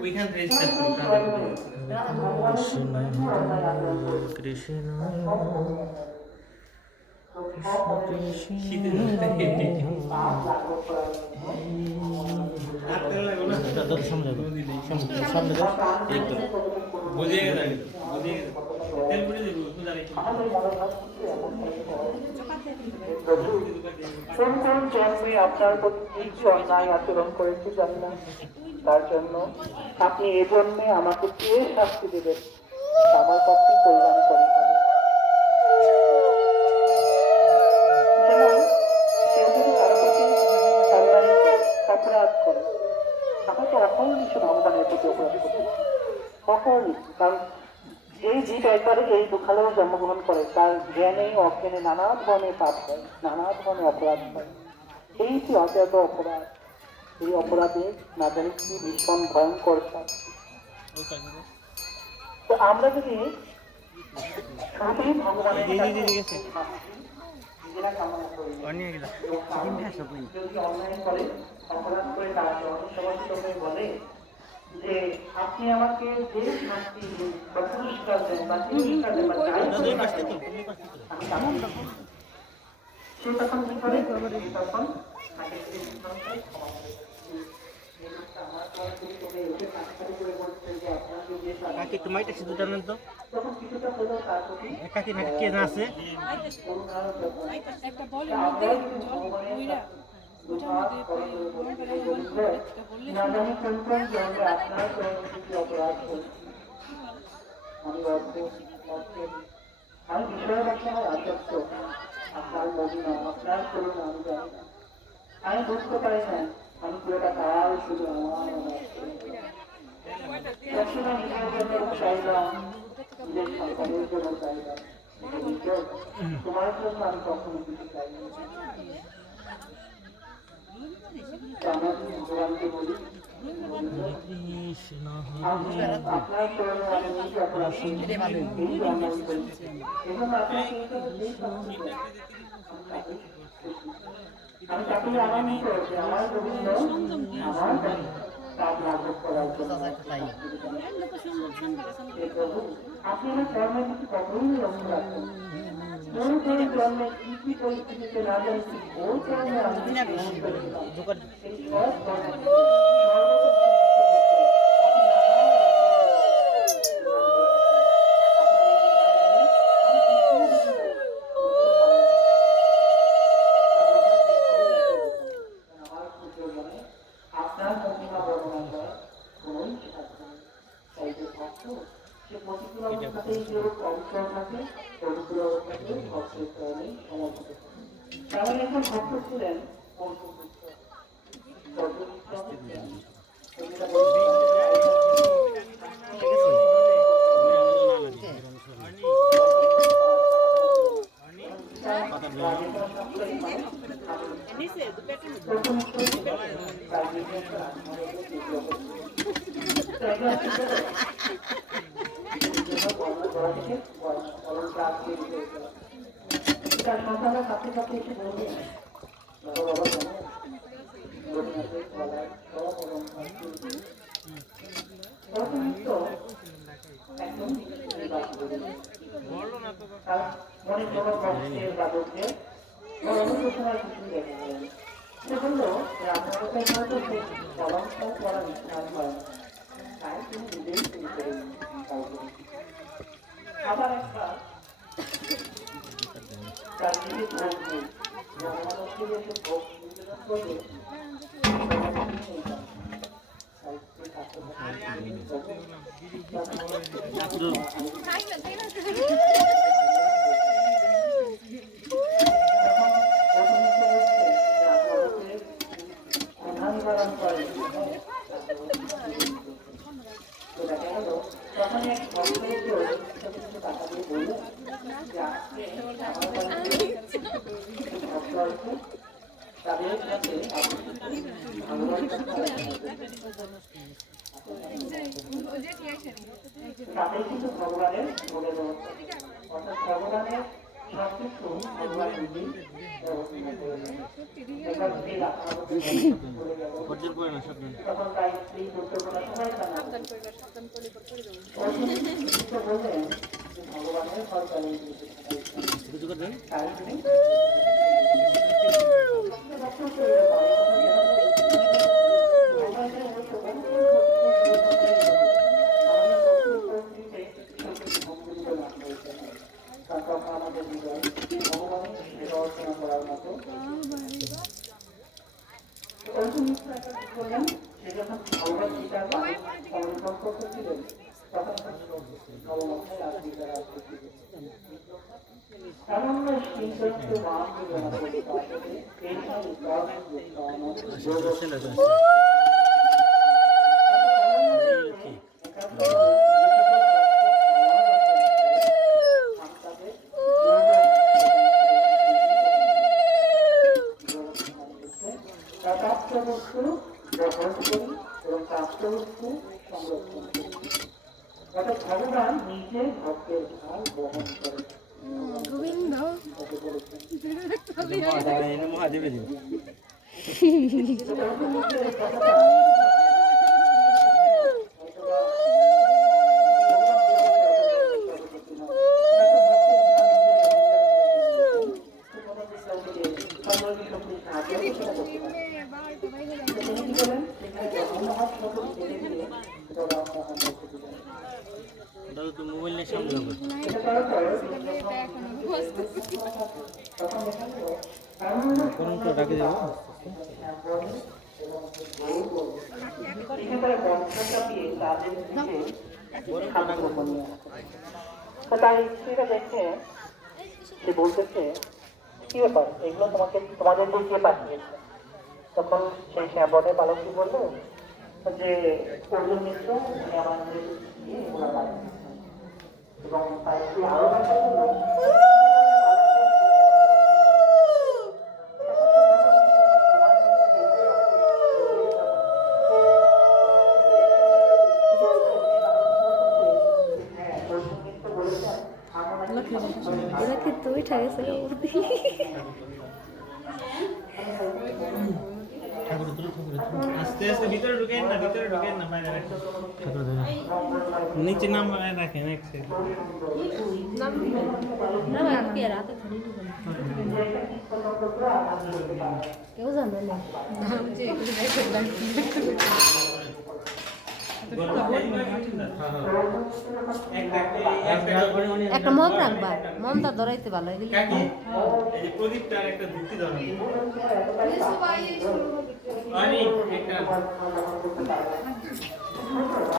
ওইখান থেকে স্টার্ট করি কৃষ্ণ শীতের সামনে সামনে একদম বুঝিয়ে গেছে বুঝিয়ে তেল পুড়ে দেবো কোন কোন জন্মে আপনার প্রতি কিছু অন্যায় আচরণ করেছি জানি না, তার জন্য আপনি এ জন্মে আমাকে কে শাস্তি দেবেন আমার পক্ষে কল্যাণ করে হবে। যেমন কেউ যদি কারো প্রতি অপরাধ করে, আমাকে অহর্নিশ ভগবানের প্রতি অপরাধ করতে অহর্নিশ, কারণ এই জীব একবারে এই দুঃখালয়ে জন্মগ্রহণ করে, তার জ্ঞানে অজ্ঞানে নানা ধরনের পাপ হয়, নানা ধরনের অপরাধ হয়। এই যে অজ্ঞাত অপরাধ, এই অপরাধে না জানি কি ভীষণ ভয়ঙ্কর শাস্তি। তো আমরা যদি সবই ভগবানের নিজেরা কামনা করি, যদি অন্যায় করে অপরাধ করে তারা জনসমাজিত হয়ে বলে যে আপনি আমাকে যে শাস্তি বা পুরস্কার দেন বা পুরস্কার দেন বা যাই সে তখন কি করে, তখন তাকে কিছুটা হলেও তার প্রতি আমি বিষয়ের আপনার আসক্ত, আপনার মহিমা আপনার করুণা আমি জানি না, আমি বুঝতে পারি না, আমি পুরোটা কাল শুধু আমার সবসময় নিজের জন্য চাইলাম, নিজের সন্তানের জন্য চাইলাম, তোমার জন্য আমি কখনো কিছু চাইনি। ভগবানকে বলি আপনার চরণে আমি নিজ অপরাধ আমি তাকে আনন্দিত হয়েছি, আমার গোবিন্দ আমার পাপ লাঘব করার জন্য। আপনি আমার কর্মের কিছু কখনোই লক্ষ্য রাখবেন, কোন কোন জন্মে কি কি পরিস্থিতিতে না জানছি ওই কর্মে আমি আপনার প্রতিমা বর্ণনা করা কোনোই সাধ্য নেই। তাই যে ভক্ত সে প্রতিকূল অবস্থাতেই যে অবিচল থাকে, প্রতিকূল অবস্থাতেই ভক্তের চরণে সমর্পিত থাকে। তেমন একজন ভক্ত ছিলেন তার সন্তানরা কাছে কাছে এসে বলবে বাবা মনে কোনো কষ্টের বাদকে অনুশোচনার কিছু দেখে গেলেন। সে বলল যে আপনার কোথায় হয়তো সে কলঙ্কার করা বিশ্বাস হয়, তাই তিনি নিজেই শুরু করে আবার একবার তার নিজের ভোগ নেই, ভগবানকে এসে ভোগ নিবেদন করলে তখন এক টাকা দিয়ে বলল যে আজকে তাদের কাছে তাদের কিন্তু ভগবানের বলে ব্যবস্থা, অর্থাৎ ভগবানের সবকিছু ভগবান নিজেই তখন তাই স্ত্রী পুত্র সবাই জানাবো বললেন যে ভগবানের ফল চ্যালেঞ্জ কিছু করবেন তাই তিনি আমাদের হৃদয় ভগবানের সেবা অর্চনা করার মতো অর্জুন মিশ্র একটা কি করলেন, সে যখন ভগবান গীতার পাঠ অবলম্বন করতেছিলেন তখন নবমাত্রায় রাজগীতা রাজ করছিলেন সামান্য চিন্তন্তু মাম জীবন পরিপাটে কেশাই প্রাপ্তবস্তু গ্রহণ করি এবং প্রাপ্তবস্তু সংরক্ষণ করি। অর্থাৎ ভগবান নিজে ভক্তের ভার বহন করেন। গোবিন্দ মহাদেবে তো মোবাইল নিয়ে সামনে যাবো করুন তো ডাকে যাবো তার স্ত্রীরা দেখে সে বলতেছে কি ব্যাপার এগুলো তোমাদের দিয়ে পাঠিয়েছে। তখন সেই শ্যামবনের বালকটি বললো যে অর্জুন মিশ্র উনি আমাদের দিয়ে এগুলো পাঠিয়েছেন এবং তাই আরো ওরা কিন্তু উঠে গেছে আস্তে আস্তে ভিতরে ঢুকেন না বাইরে রাখেন নিচে নাম বানায় রাখেন এক সাইড না আজকে রাতে ধরে কেউ জানে না নাম যে এগুলো একটা মম রাখবা মমটা ধরাইতে ভালো এগুলি প্রদীপটা একটা ধুতি ধরেন একটা